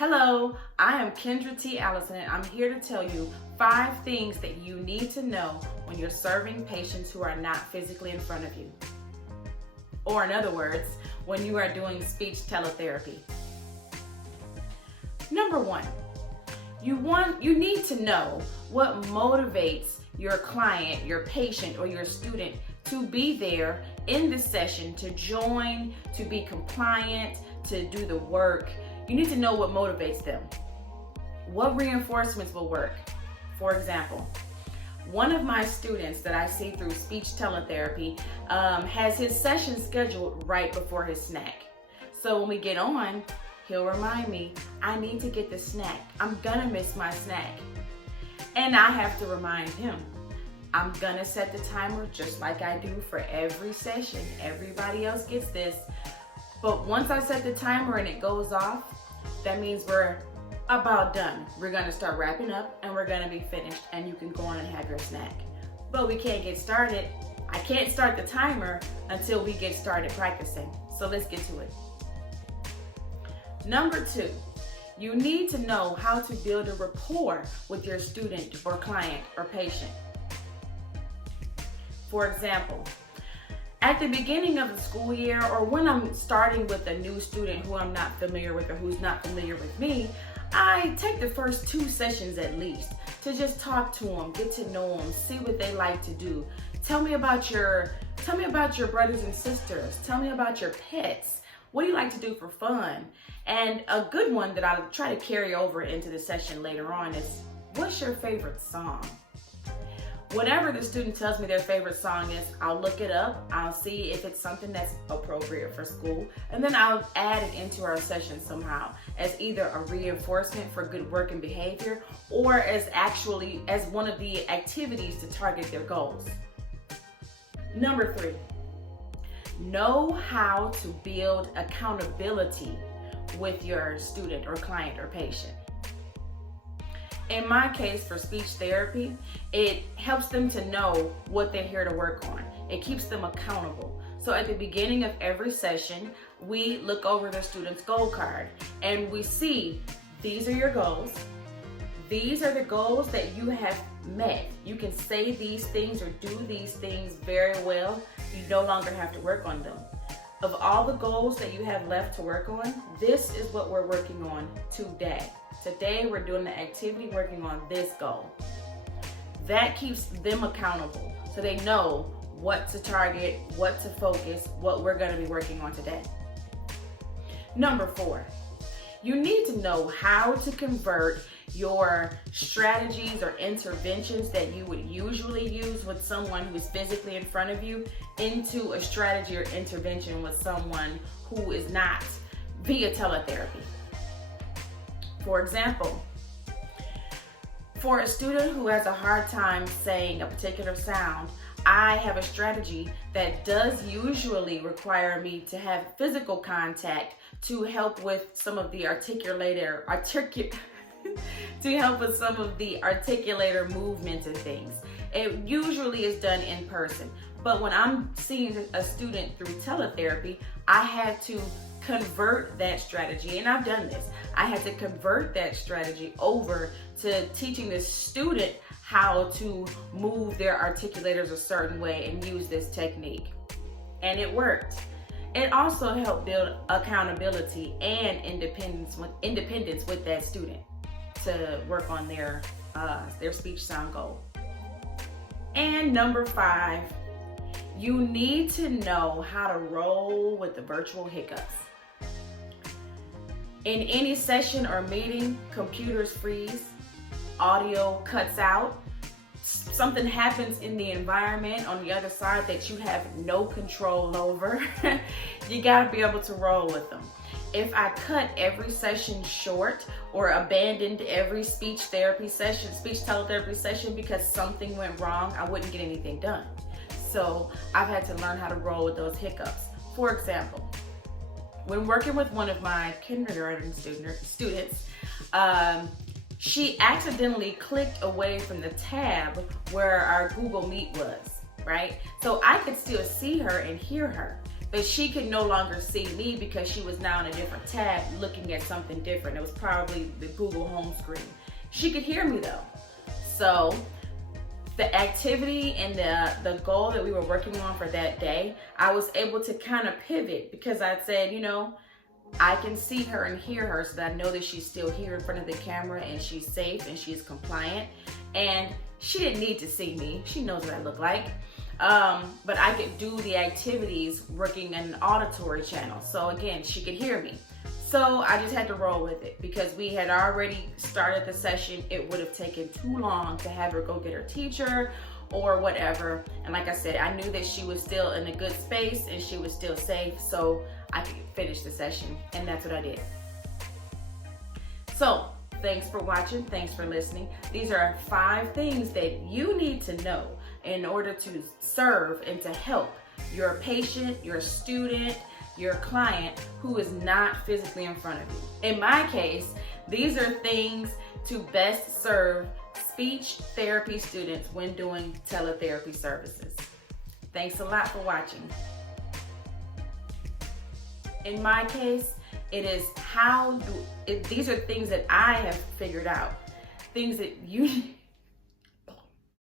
Hello, I am Kendra T Allison, and I'm here to tell you 5 things that you need to know when you're serving patients who are not physically in front of you. Or in other words, when you are doing speech teletherapy. Number 1, you need to know what motivates your client, your patient, or your student to be there in the session, to join, to be compliant, to do the work. You need to know what motivates them. What reinforcements will work? For example, one of my students that I see through speech teletherapy has his session scheduled right before his snack. So when we get on, he'll remind me, I need to get the snack. I'm gonna miss my snack. And I have to remind him, I'm gonna set the timer just like I do for every session. Everybody else gets this. But once I set the timer and it goes off, that means we're about done. We're gonna start wrapping up and we're gonna be finished and you can go on and have your snack. But we can't get started. I can't start the timer until we get started practicing. So let's get to it. Number 2, you need to know how to build a rapport with your student or client or patient. For example, at the beginning of the school year, or when I'm starting with a new student who I'm not familiar with or who's not familiar with me, I take the first 2 sessions at least to just talk to them, get to know them, see what they like to do. Tell me about your brothers and sisters. Tell me about your pets. What do you like to do for fun? And a good one that I'll try to carry over into the session later on is, what's your favorite song? Whenever the student tells me their favorite song is, I'll look it up, I'll see if it's something that's appropriate for school, and then I'll add it into our session somehow as either a reinforcement for good work and behavior, or as one of the activities to target their goals. Number 3, know how to build accountability with your student or client or patient. In my case, for speech therapy, it helps them to know what they're here to work on. It keeps them accountable. So at the beginning of every session, we look over the student's goal card and we see, these are your goals. These are the goals that you have met. You can say these things or do these things very well. You no longer have to work on them. Of all the goals that you have left to work on, this is what we're working on today. Today, we're doing the activity working on this goal. That keeps them accountable so they know what to target, what to focus, what we're going to be working on today. Number 4, you need to know how to convert your strategies or interventions that you would usually use with someone who is physically in front of you into a strategy or intervention with someone who is not via teletherapy. For example, for a student who has a hard time saying a particular sound, I have a strategy that does usually require me to have physical contact to help with some of the articulator movements and things. It usually is done in person. But when I'm seeing a student through teletherapy, I had to convert that strategy, and I've done this. I had to convert that strategy over to teaching this student how to move their articulators a certain way and use this technique. And it worked. It also helped build accountability and independence with that student to work on their speech sound goal. And number 5, you need to know how to roll with the virtual hiccups. In any session or meeting, computers freeze, audio cuts out, something happens in the environment on the other side that you have no control over. You gotta be able to roll with them. If I cut every session short or abandoned every speech teletherapy session because something went wrong, I wouldn't get anything done. So I've had to learn how to roll with those hiccups. For example, when working with one of my kindergarten students, she accidentally clicked away from the tab where our Google Meet was, right? So I could still see her and hear her. but she could no longer see me because she was now in a different tab looking at something different. It was probably the Google home screen. She could hear me though. So the activity and the goal that we were working on for that day, I was able to kind of pivot because I said, you know, I can see her and hear her, so that I know that she's still here in front of the camera and she's safe and she's compliant. And she didn't need to see me. She knows what I look like. But I could do the activities working in an auditory channel. So again, she could hear me. So I just had to roll with it because we had already started the session. It would have taken too long to have her go get her teacher or whatever. And like I said, I knew that she was still in a good space and she was still safe, so I could finish the session, and that's what I did. So thanks for watching, thanks for listening. These are 5 things that you need to know in order to serve and to help your patient, your student, your client who is not physically in front of you. In my case, these are things to best serve speech therapy students when doing teletherapy services. Thanks a lot for watching. In my case, it is these are things that I have figured out, things that you